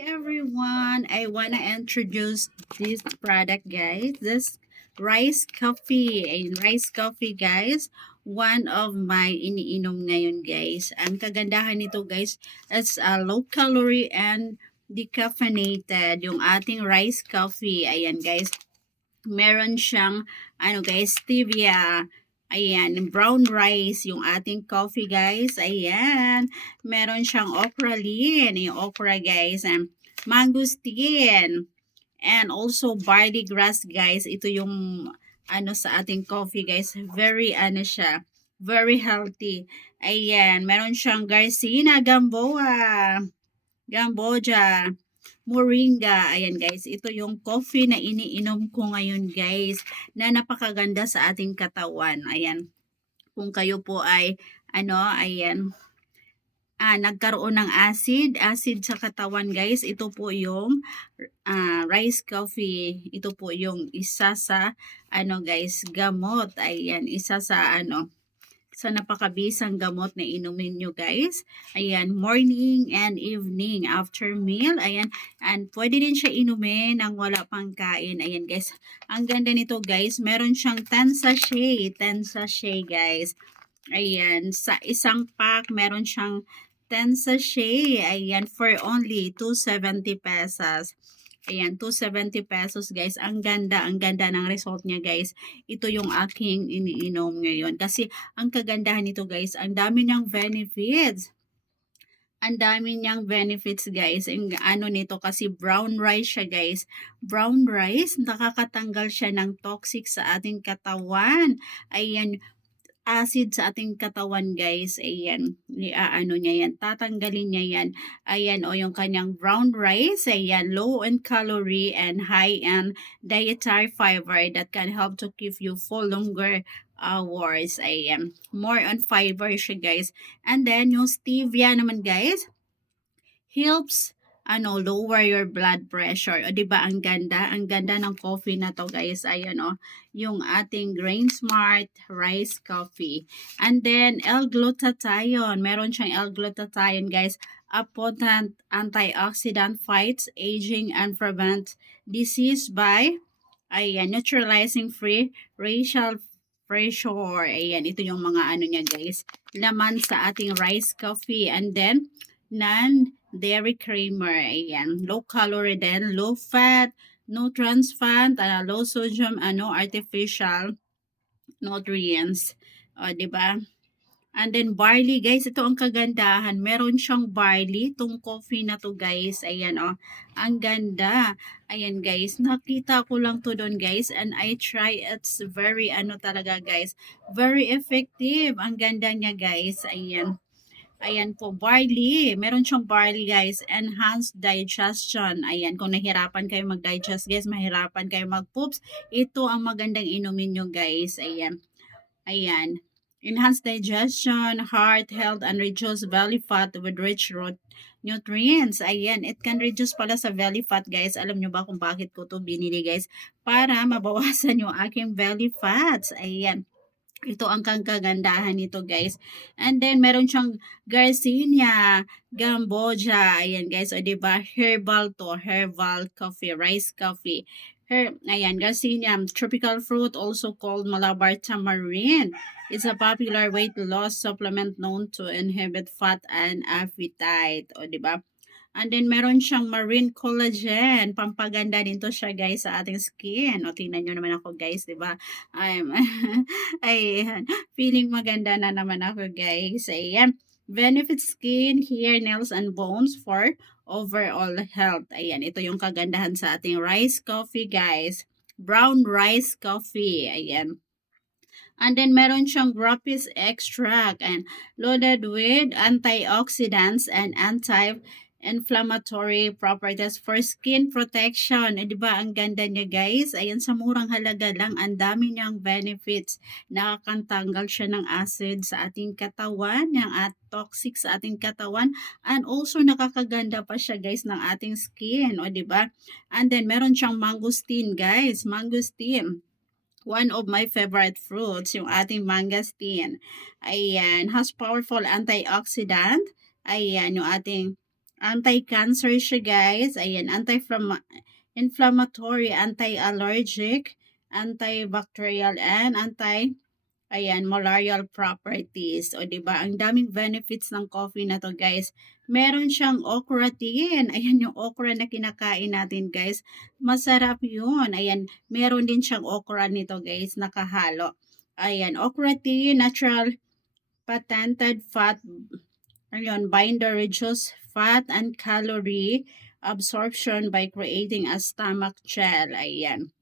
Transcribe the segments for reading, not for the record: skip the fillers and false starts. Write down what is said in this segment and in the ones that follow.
Everyone, I wanna introduce this product, guys. This rice coffee. And rice coffee, guys, one of my iniinom ngayon, guys. Ang kagandahan nito, guys, is low calorie and decaffeinated. Yung ating rice coffee. Ayan, guys. Meron siyang, guys, stevia. Ayan, brown rice, yung ating coffee, guys. Ayan, meron siyang okralin, yung okra, guys. And mangosteen. And also barley grass, guys. Ito yung sa ating coffee, guys. Very siya, very healthy. Ayan, meron siyang Garcinia Gamboa, Gamboja, Moringa. Ayan, guys. Ito yung coffee na iniinom ko ngayon, guys, na napakaganda sa ating katawan. Ayan. Kung kayo po ay ayan, nagkaroon ng acid sa katawan, guys. Ito po yung rice coffee. Ito po yung isa sa guys, gamot. Ayan, isa sa sa napakabisang gamot na inumin nyo, guys. Ayan, morning and evening after meal. Ayan, and pwede din siya inumin nang wala pang kain. Ayan, guys. Ang ganda nito, guys. Meron siyang 10 sachet. 10 sachet, guys. Ayan, sa isang pack, meron siyang 10 sachet. Ayan, for only 270 pesos. Ayan, 270 pesos, guys. Ang ganda ng result niya, guys. Ito yung aking iniinom ngayon. Kasi, ang kagandahan nito, guys, ang dami niyang benefits. Ang dami niyang benefits, guys. Ang nito, kasi brown rice siya, guys. Brown rice, nakakatanggal siya ng toxic sa ating katawan. Ayan, acid sa ating katawan, guys. Ayan, niya yan, tatanggalin niya yan. Ayan, o yung kanyang brown rice. Ayan, low in calorie and high in dietary fiber that can help to keep you full longer hours. Ayan, more on fiber siya, guys. And then, yung stevia naman, guys, helps lower your blood pressure. O, di ba ang ganda? Ang ganda ng coffee na to, guys. Ayan, yung ating Grain Smart rice coffee. And then, L-glutathione. Meron siyang L-glutathione, guys. A potent antioxidant, fights aging and prevents disease by, neutralizing free racial pressure. Ayan, ito yung mga niya, guys. Laman sa ating rice coffee. And then, non-dairy creamer. Ayan. Low calorie din. Low fat. No trans fat. Low sodium. Artificial nutrients. O, diba? And then, barley, guys. Ito ang kagandahan. Meron siyang barley. Itong coffee na to, guys. Ayan, ang ganda. Ayan, guys. Nakita ko lang to doon, guys. And I try. It's very, talaga, guys. Very effective. Ang ganda niya, guys. Ayan. Ayan po, barley. Meron siyang barley, guys. Enhanced digestion. Ayan, kung nahirapan kayo mag-digest, guys, mahirapan kayo mag-poops, ito ang magandang inumin nyo, guys. Ayan. Ayan. Enhanced digestion, heart health, and reduce belly fat with rich root nutrients. Ayan, it can reduce pala sa belly fat, guys. Alam nyo ba kung bakit ko to binili, guys? Para mabawasan yung aking belly fats. Ayan. Ito ang kagandahan nito, guys. And then, meron siyang Garcinia, Gamboja. Ayan, guys. O, diba? Herbal to. Herbal coffee. Rice coffee. Ayan, Garcinia. Tropical fruit, also called Malabar tamarind. It's a popular weight loss supplement known to inhibit fat and appetite. O, diba? And then, meron siyang marine collagen. Pampaganda din to siya, guys, sa ating skin. O, tingnan nyo naman ako, guys, di ba? Ayan. Feeling maganda na naman ako, guys. Ayan. Benefit skin, hair, nails, and bones for overall health. Ayan. Ito yung kagandahan sa ating rice coffee, guys. Brown rice coffee. Ayan. And then, meron siyang grapees extract and loaded with antioxidants and anti-inflammatory properties for skin protection. Di ba ang ganda niya, guys? Ayan, sa murang halaga lang, ang dami niyang benefits. Nakakantanggal siya ng acid sa ating katawan, ng toxic sa ating katawan, and also nakakaganda pa siya, guys, ng ating skin. O, di ba? And then, meron siyang mangosteen, guys. Mangosteen, one of my favorite fruits, yung ating mangosteen. Ayan, has powerful antioxidant. Ayan, yung ating Anti-cancer siya guys. Ayan, anti-inflammatory, anti-allergic, antibacterial, and ayan, malarial properties. O, 'di ba? Ang daming benefits ng coffee na 'to, guys. Meron siyang okra tea. Ayan, yung okra na kinakain natin, guys. Masarap 'yun. Ayan, meron din siyang okra nito, guys, nakahalo. Ayan, okra tea, natural patented fat, ayun, binder, reduce fat and calorie absorption by creating a stomach gel. Ayan,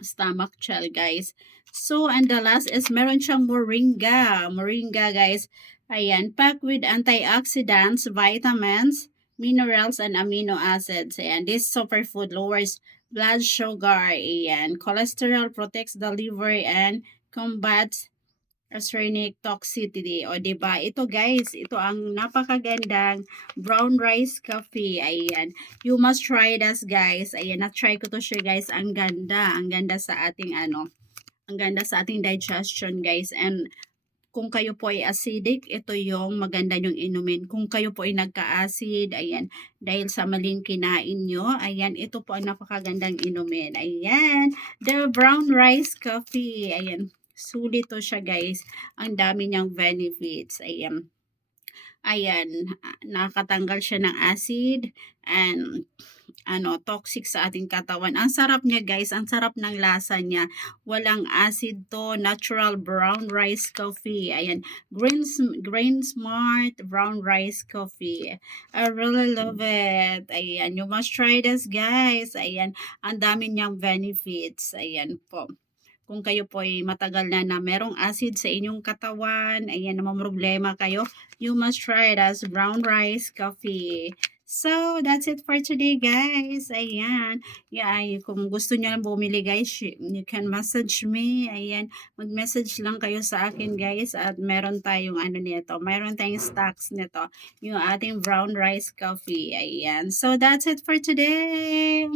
stomach gel guys. So, and the last is meron siyang moringa. Moringa guys. Ayan, packed with antioxidants, vitamins, minerals, and amino acids. Ayan, this superfood lowers blood sugar. Ayan, cholesterol, protects the liver, and combats arsenic toxicity. O, di ba? Ito guys, ito ang napakagandang brown rice coffee. Ayan. You must try this guys. Ayan, na-try ko to siya guys. Ang ganda. Ang ganda sa ating ang ganda sa ating digestion guys. And kung kayo po ay acidic, ito yung maganda yung inumin. Kung kayo po ay nagka-acid, ayan, dahil sa maling kinain nyo, ayan, ito po ang napakagandang inumin. Ayan, the brown rice coffee. Ayan, sulit to siya guys. Ang dami niyang benefits. Ayan. Ayan, nakatanggal siya ng acid and toxic sa ating katawan. Ang sarap niya guys, ang sarap ng lasa niya. Walang acid to, natural brown rice coffee. Ayan, grain smart brown rice coffee. I really love it. Ayan, you must try this guys. Ayan, ang dami niyang benefits. Ayan po. Kung kayo po ay matagal na merong acid sa inyong katawan, ayan, problema kayo, you must try it as brown rice coffee. So, that's it for today, guys. Ayan. Yeah, kung gusto niyo lang bumili, guys, you can message me. Ayan. Mag-message lang kayo sa akin, guys. At meron tayong nito. Meron tayong stocks nito. Yung ating brown rice coffee. Ayan. So, that's it for today.